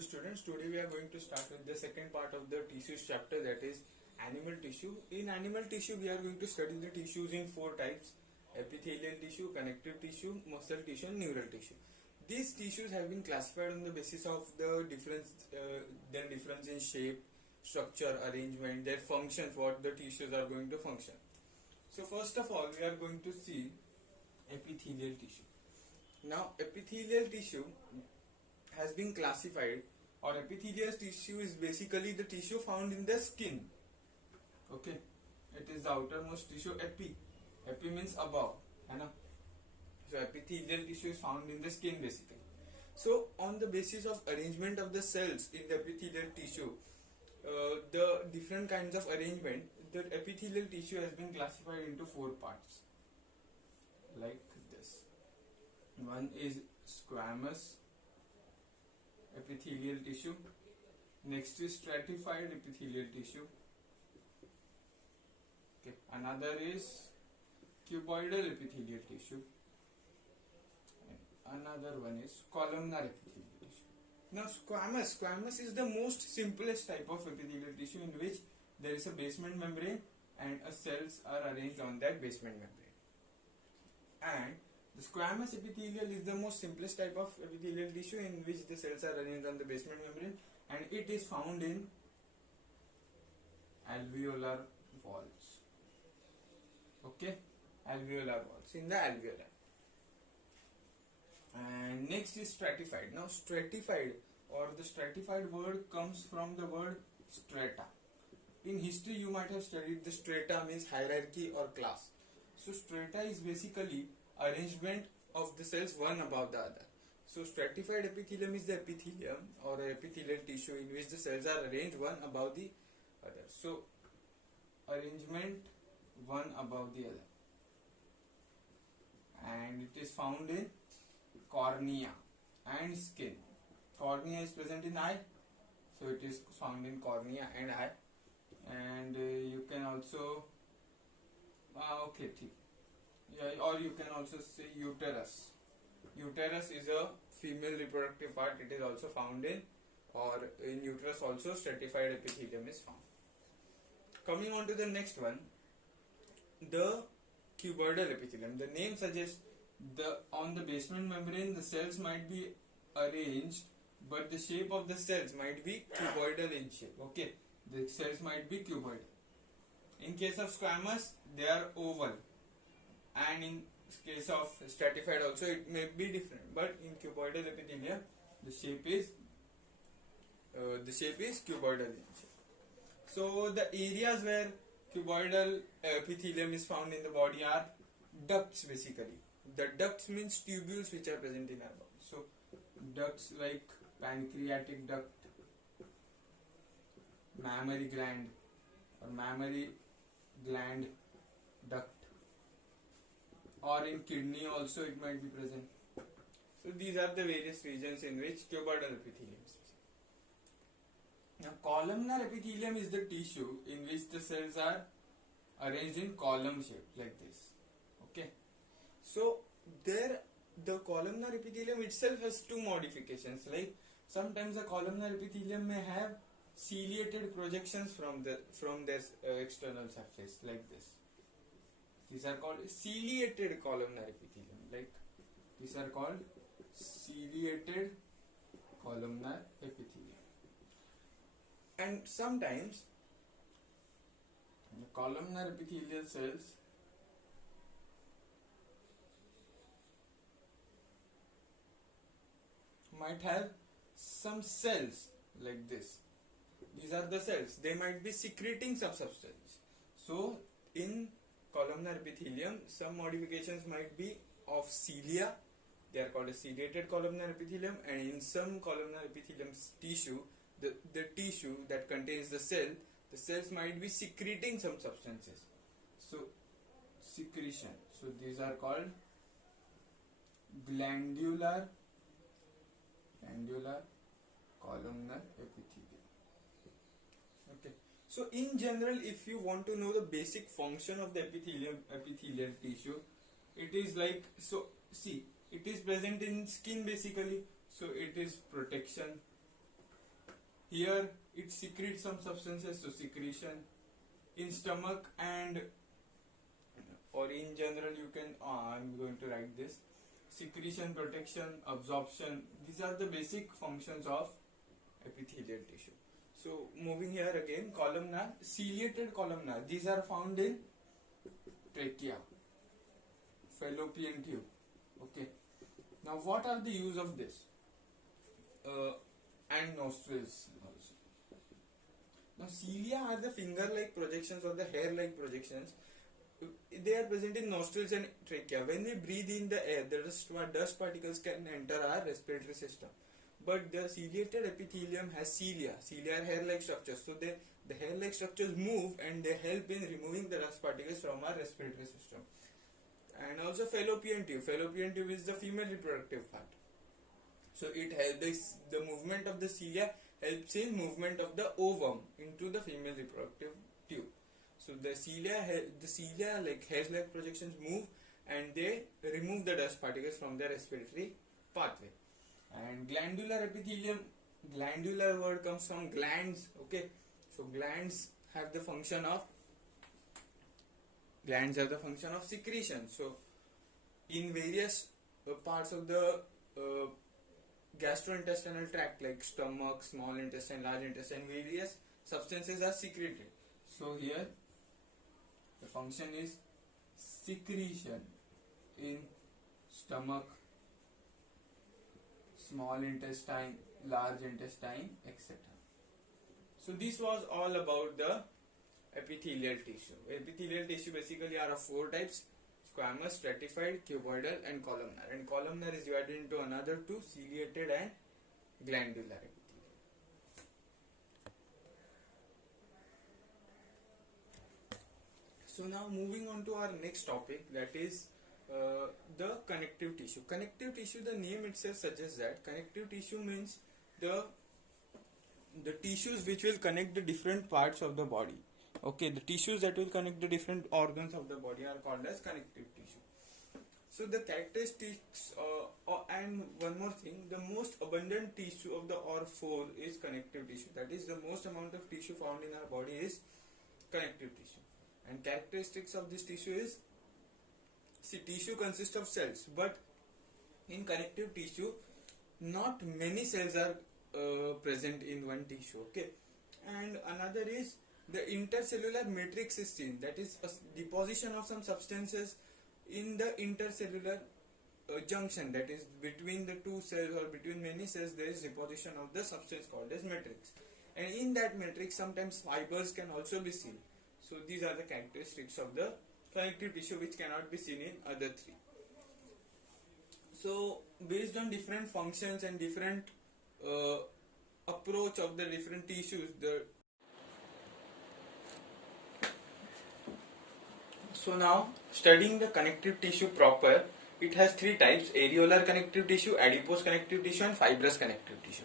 to students. Today we are going to start with the second part of the tissues chapter, that is animal tissue. In animal tissue we are going to study the tissues in four types: epithelial tissue, connective tissue, muscle tissue and neural tissue. These tissues have been classified on the basis of the their difference in shape, structure, arrangement, their functions, what the tissues are going to function. So first of all we are going to see epithelial tissue. Now epithelial tissue has been classified, or epithelial tissue is basically the tissue found in the skin. Okay, it is the outermost tissue. Epi means above, है ना? So epithelial tissue is found in the skin basically. So on the basis of arrangement of the cells in the epithelial tissue, the different kinds of arrangement, the epithelial tissue has been classified into four parts like this. One is squamous epithelial tissue. Next is stratified epithelial tissue. Okay. Another is cuboidal epithelial tissue. And another one is columnar epithelial tissue. Now squamous is the most simplest type of epithelial tissue in which there is a basement membrane and cells are arranged on that basement membrane. And the squamous epithelial is the most simplest type of epithelial tissue in which the cells are arranged on the basement membrane, and it is found in alveolar walls. Okay, alveolar walls, in the alveoli. And next is stratified. Now stratified, or the stratified word comes from the word strata. In history you might have studied the strata means hierarchy or class. So strata is basically arrangement of the cells one above the other. So stratified epithelium is the epithelium or epithelial tissue in which the cells are arranged one above the other. So arrangement one above the other, and it is found in cornea and skin. Cornea is present in eye, so it is found in cornea and eye. And you can also or you can also say uterus. Uterus is a female reproductive part. It is also found in, or in uterus also stratified epithelium is found. Coming on to the next one, the cuboidal epithelium. The name suggests on the basement membrane the cells might be arranged, but the shape of the cells might be cuboidal in shape. Okay, the cells might be cuboidal. In case of squamous, they are oval, and in case of stratified also it may be different, but in cuboidal epithelium the shape is cuboidal in shape. So the areas where cuboidal epithelium is found in the body are ducts basically. The ducts means tubules which are present in our body. So ducts like pancreatic duct, mammary gland or mammary gland duct, or in kidney also it might be present. So these are the various regions in which cuboidal epithelium is. Now columnar epithelium is the tissue in which the cells are arranged in column shape like this. Okay, so the columnar epithelium itself has two modifications. Like sometimes the columnar epithelium may have ciliated projections from their external surface like this. These are called ciliated columnar epithelium. Like these are called ciliated columnar epithelium. And sometimes the columnar epithelial cells might have some cells like this. These are the cells. They might be secreting some substance. So in columnar epithelium, some modifications might be of cilia. They are called a ciliated columnar epithelium. And in some columnar epithelium tissue, the tissue that contains the cells might be secreting some substances. So secretion. So these are called glandular columnar epithelium. Okay. So in general, if you want to know the basic function of the epithelial tissue, it is like, so see, it is present in skin basically, so it is protection. Here it secretes some substances, so secretion in stomach and or in general you can I'm going to write this: secretion, protection, absorption. These are the basic functions of epithelial tissue. So moving here again, columnar, ciliated columnar, these are found in trachea, fallopian tube. Okay, now what are the use of this? And nostrils also. Now cilia are the finger-like projections or the hair-like projections. They are present in nostrils and trachea. When we breathe in the air, the dust particles can enter our respiratory system. But the ciliated epithelium has cilia. Cilia are hair-like structures. So the hair-like structures move and they help in removing the dust particles from our respiratory system. And also fallopian tube. Fallopian tube is the female reproductive part. So it helps, the movement of the cilia helps in movement of the ovum into the female reproductive tube. So the cilia like hair-like projections move and they remove the dust particles from the respiratory pathway. And glandular epithelium, glandular word comes from glands. Okay, so glands have the function of secretion. So in various parts of the gastrointestinal tract like stomach, small intestine, large intestine, various substances are secreted. So here the function is secretion in stomach, small intestine, large intestine, etc. So this was all about the epithelial tissue. Epithelial tissue basically are of four types: squamous, stratified, cuboidal, and columnar. And columnar is divided into another two: ciliated and glandular epithelium. So now moving on to our next topic, that is the connective tissue. Connective tissue, the name itself suggests that connective tissue means the tissues which will connect the different parts of the body. Okay, the tissues that will connect the different organs of the body are called as connective tissue. So the characteristics and one more thing, the most abundant tissue of the four is connective tissue. That is, the most amount of tissue found in our body is connective tissue. And characteristics of this tissue is, see, tissue consists of cells, but in connective tissue not many cells are present in one tissue. Okay, and another is the intercellular matrix is seen, that is a deposition of some substances in the intercellular junction, that is between the two cells or between many cells there is deposition of the substance called as matrix, and in that matrix sometimes fibers can also be seen. So these are the characteristics of the connective tissue which cannot be seen in other three. So based on different functions and different approach of the different tissues, so now studying the connective tissue proper, it has three types: areolar connective tissue, adipose connective tissue, and fibrous connective tissue.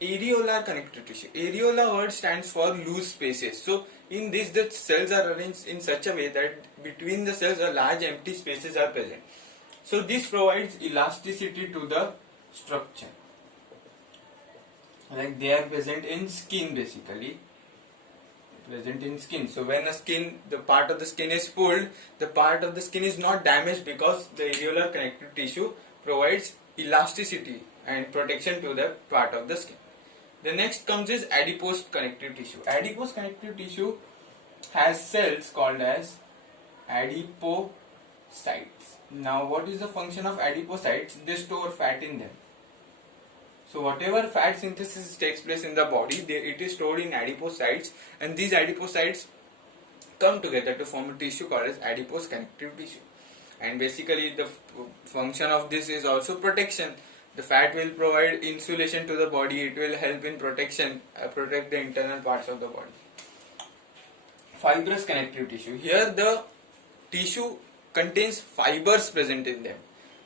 Areolar connective tissue. Areola word stands for loose spaces. So in this the cells are arranged in such a way that between the cells a large empty spaces are present. So this provides elasticity to the structure. Like they are present in skin basically. Present in skin. So when the part of the skin is pulled, the part of the skin is not damaged because the areolar connective tissue provides elasticity and protection to the part of the skin. The next comes is adipose connective tissue. Adipose connective tissue has cells called as adipocytes. Now what is the function of adipocytes? They store fat in them. So whatever fat synthesis takes place in the body, it is stored in adipocytes, and these adipocytes come together to form a tissue called as adipose connective tissue. And basically the function of this is also protection. The fat will provide insulation to the body, it will help in protection, protect the internal parts of the body. Fibrous connective tissue. Here the tissue contains fibers present in them.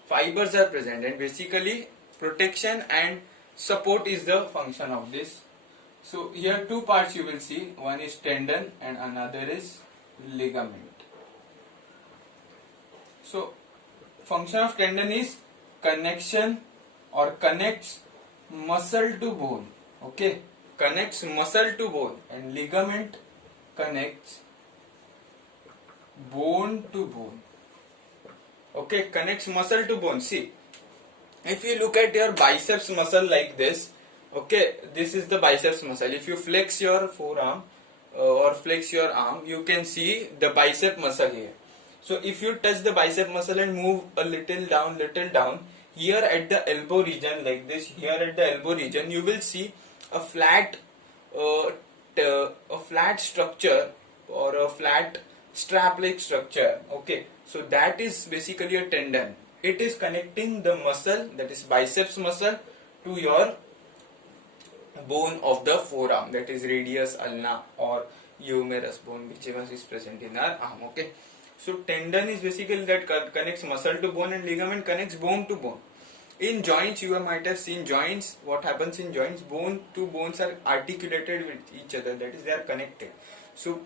Fibers are present, and basically protection and support is the function of this. So here two parts you will see, one is tendon and another is ligament. So function of tendon is connection or connects muscle to bone. Okay, connects muscle to bone, and ligament connects bone to bone. Okay, connects muscle to bone. See, if you look at your biceps muscle like this, okay, this is the biceps muscle. If you flex your forearm or flex your arm, you can see the bicep muscle here. So if you touch the bicep muscle and move a little down, here at the elbow region like this, here at the elbow region, you will see a flat, uh, a flat structure or a flat strap-like structure. Okay, so that is basically a tendon. It is connecting the muscle, that is biceps muscle, to your bone of the forearm, that is radius ulna or humerus bone, whichever is present in our arm. Okay, so tendon is basically that connects muscle to bone, and ligament connects bone to bone. In joints, you might have seen joints. What happens in joints? Bone to bones are articulated with each other, that is, they are connected. So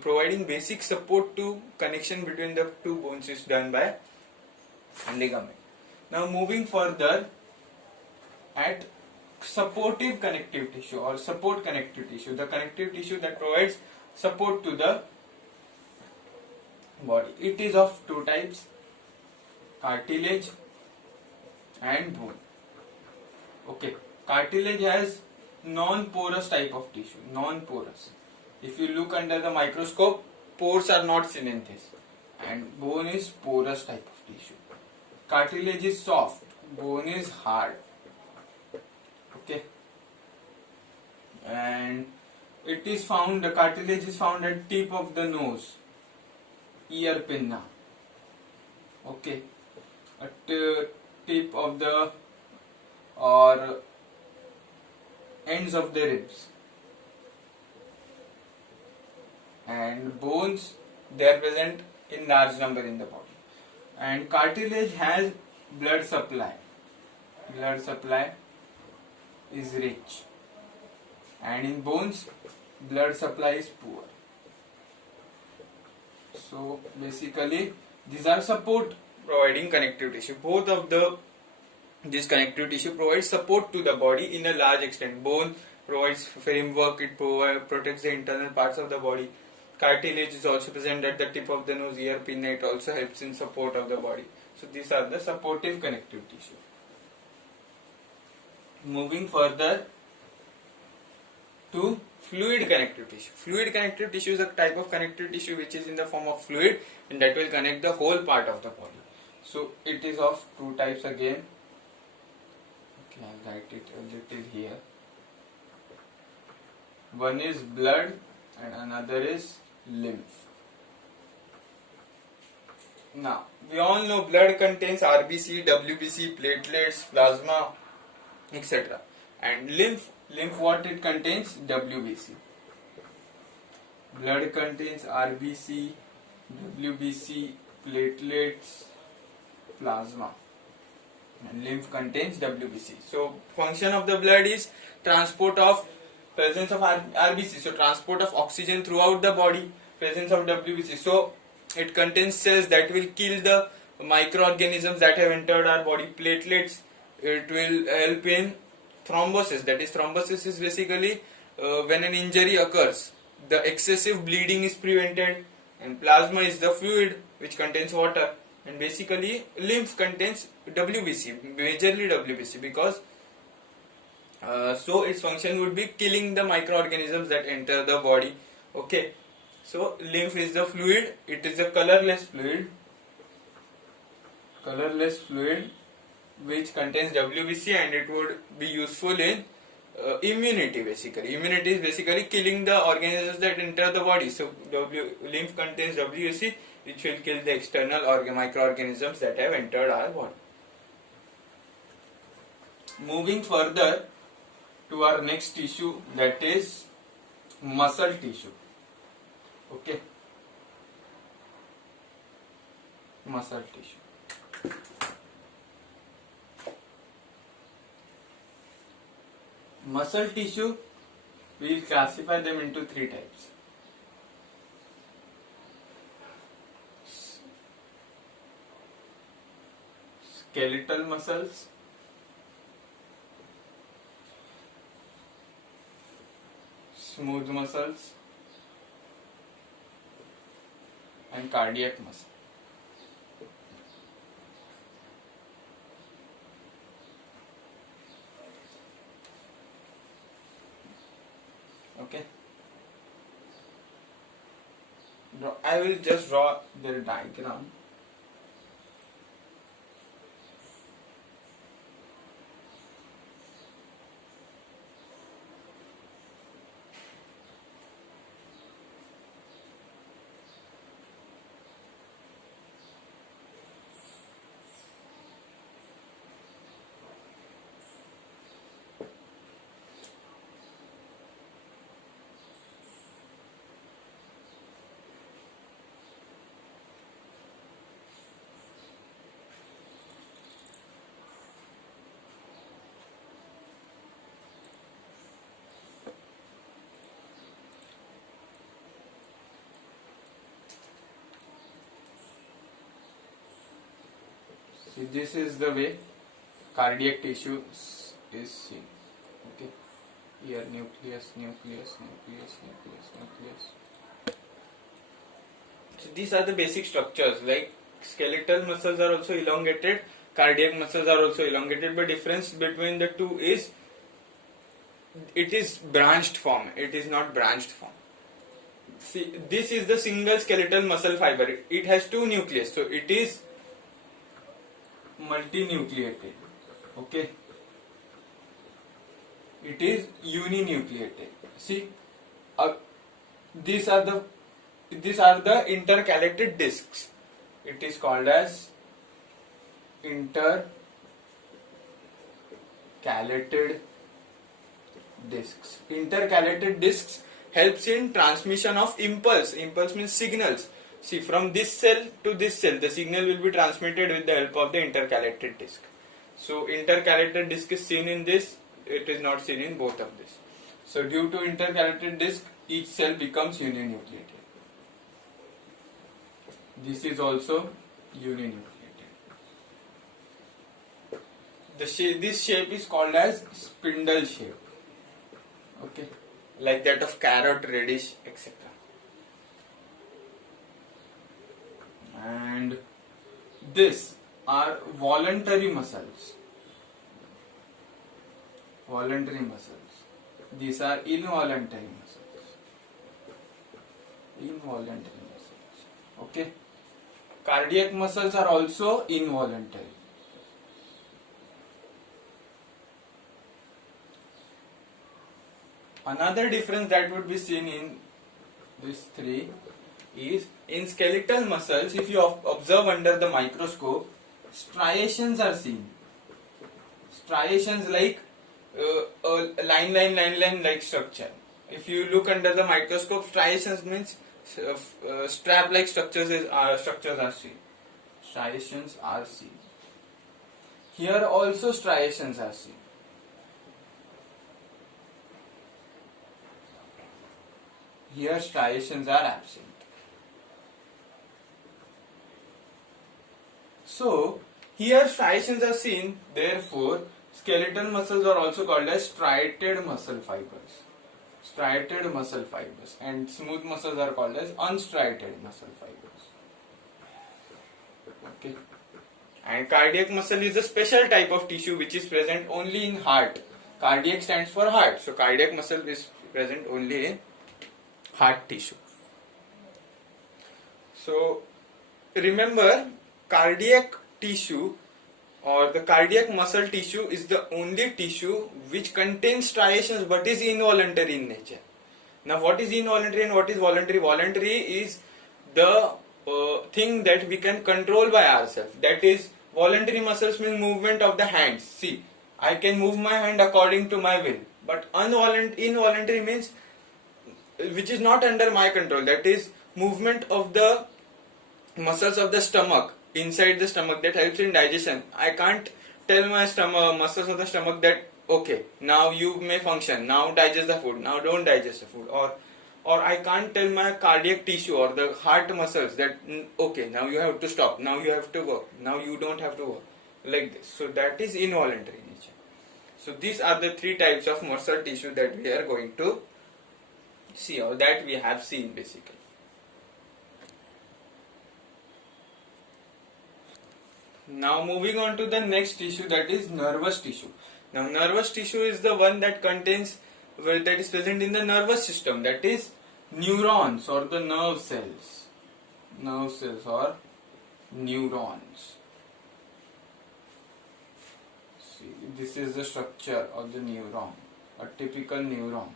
providing basic support to connection between the two bones is done by ligament. Now moving further, at supportive connective tissue or support connective tissue, the connective tissue that provides support to the body. It is of two types, cartilage and bone. Okay, cartilage has non-porous type of tissue, non-porous. If you look under the microscope, pores are not seen in this, and bone is porous type of tissue. Cartilage is soft, bone is hard. Okay, and it is found, the cartilage is found at tip of the nose, ear pinna. Okay, at tip of the or ends of the ribs. And bones, they are present in large number in the body. And cartilage has blood supply. Blood supply is rich. And in bones, blood supply is poor. So basically, these are support providing connective tissue. Both of this connective tissue provides support to the body in a large extent. Bone provides framework, it protects the internal parts of the body. Cartilage is also present at the tip of the nose, ear, pinna. It also helps in support of the body. So these are the supportive connective tissue. Moving further to fluid connective tissue. Fluid connective tissue is a type of connective tissue which is in the form of fluid, and that will connect the whole part of the body. So it is of two types again. Okay, I'll write it a little here. One is blood and another is lymph. Now, we all know blood contains RBC, WBC, platelets, plasma, etc. And lymph what it contains? WBC. Blood contains RBC, WBC, platelets, plasma. And lymph contains WBC. So, function of the blood is transport of presence of RBC, so transport of oxygen throughout the body, presence of WBC. So it contains cells that will kill the microorganisms that have entered our body. Platelets, it will help in thrombosis. That is, thrombosis is basically when an injury occurs, the excessive bleeding is prevented. And plasma is the fluid which contains water. And basically lymph contains WBC, majorly WBC, because so its function would be killing the microorganisms that enter the body. Okay, so lymph is the fluid. It is a colorless fluid which contains WBC, and it would be useful in immunity. Basically, immunity is basically killing the organisms that enter the body. So lymph contains WBC, which will kill the external microorganisms that have entered our body. Moving further to our next tissue, that is muscle tissue. Okay, muscle tissue. Muscle tissue, we will classify them into three types. Skeletal muscles, smooth muscles, and cardiac muscle. Okay. I will just draw their diagram. See, this is the way cardiac tissue is seen. Okay, here nucleus, nucleus, nucleus, nucleus, nucleus. So these are the basic structures. Like skeletal muscles are also elongated, cardiac muscles are also elongated. But difference between the two is it is branched form. It is not branched form. See, this is the single skeletal muscle fiber. It has two nucleus, so it is multinucleated. Okay, it is uninucleated. See, these are the intercalated discs. It is called as intercalated discs. Intercalated discs helps in transmission of impulse. Impulse means signals. See, from this cell to this cell, the signal will be transmitted with the help of the intercalated disc. So, intercalated disc is seen in this, it is not seen in both of this. So, due to intercalated disc, each cell becomes uninucleated. This is also uninucleated. This shape is called as spindle shape. Okay, like that of carrot, radish, etc. And this are voluntary muscles. Voluntary muscles. These are involuntary muscles. Involuntary muscles. Okay. Cardiac muscles are also involuntary. Another difference that would be seen in these three is in skeletal muscles, if you observe under the microscope, striations are seen. Striations like a line like structure. If you look under the microscope, striations means strap like structures are seen. Striations are seen. Here also striations are seen. Here striations are absent. So, here striations are seen, therefore, skeletal muscles are also called as striated muscle fibers. Striated muscle fibers. And smooth muscles are called as unstriated muscle fibers. Okay. And cardiac muscle is a special type of tissue which is present only in heart. Cardiac stands for heart. So, cardiac muscle is present only in heart tissue. So, remember, cardiac tissue or the cardiac muscle tissue is the only tissue which contains striations but is involuntary in nature. Now, what is involuntary and what is voluntary? Voluntary is the thing that we can control by ourselves. That is, voluntary muscles mean movement of the hands. See, I can move my hand according to my will. But involuntary means which is not under my control. That is movement of the muscles of the stomach, inside the stomach, that helps in digestion. I can't tell my muscles of the stomach that okay, now you may function, now digest the food, now don't digest the food, or I can't tell my cardiac tissue or the heart muscles that okay, now you have to stop, now you have to work, now you don't have to work, like this. So that is involuntary nature. So these are the three types of muscle tissue that we are going to See, or that we have seen basically. Now moving on to the next tissue, that is nervous tissue. Now nervous tissue is the one that contains, well, that is present in the nervous system, that is neurons or the nerve cells. Nerve cells or neurons. See, this is the structure of the neuron, a typical neuron.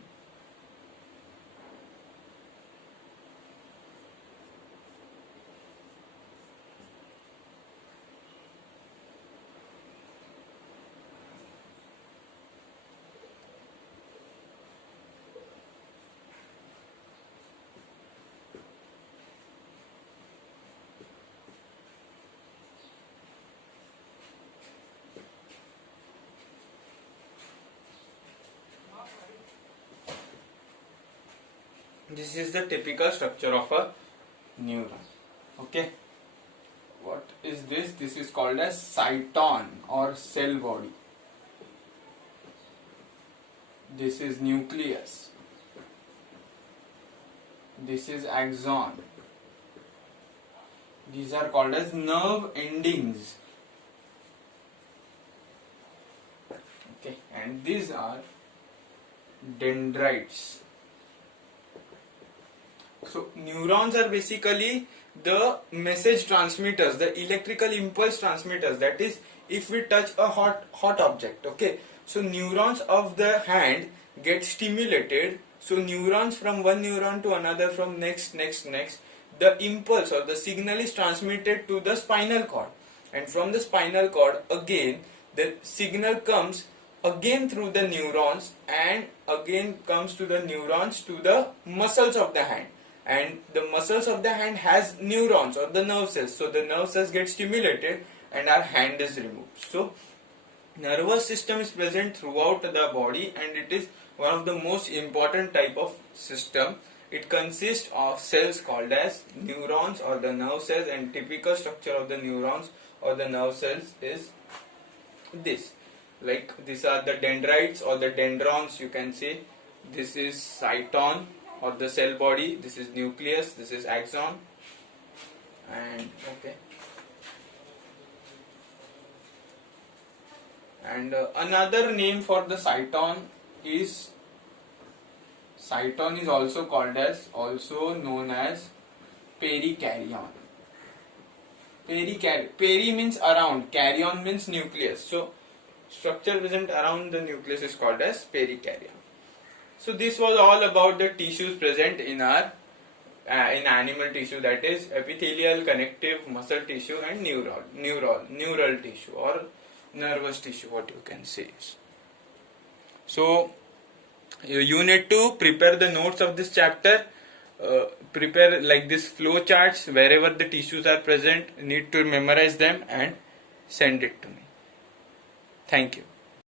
This is the typical structure of a neuron. Okay. What is this? This is called as cyton or cell body. This is nucleus. This is axon. These are called as nerve endings. Okay, and these are dendrites. So neurons are basically the message transmitters, the electrical impulse transmitters. That is, if we touch a hot object, okay, so neurons of the hand get stimulated. So neurons from one neuron to another, from next, the impulse or the signal is transmitted to the spinal cord, and from the spinal cord again the signal comes again through the neurons and again comes to the neurons to the muscles of the hand, and the muscles of the hand has neurons or the nerve cells. So the nerve cells get stimulated and our hand is removed. So nervous system is present throughout the body, and it is one of the most important type of system. It consists of cells called as neurons or the nerve cells, and typical structure of the neurons or the nerve cells is this. Like, these are the dendrites or the dendrons, you can say. This is cyton or the cell body. This is nucleus. This is axon. And okay. And another name for the cyton is also called as, also known as perikaryon. Peri means around, karyon means nucleus. So structure present around the nucleus is called as perikaryon. So this was all about the tissues present in our in animal tissue, that is epithelial, connective, muscle tissue, and neural tissue or nervous tissue, what you can say. So you need to prepare the notes of this chapter. Prepare like this flow charts wherever the tissues are present. Need to memorize them and send it to me. Thank you.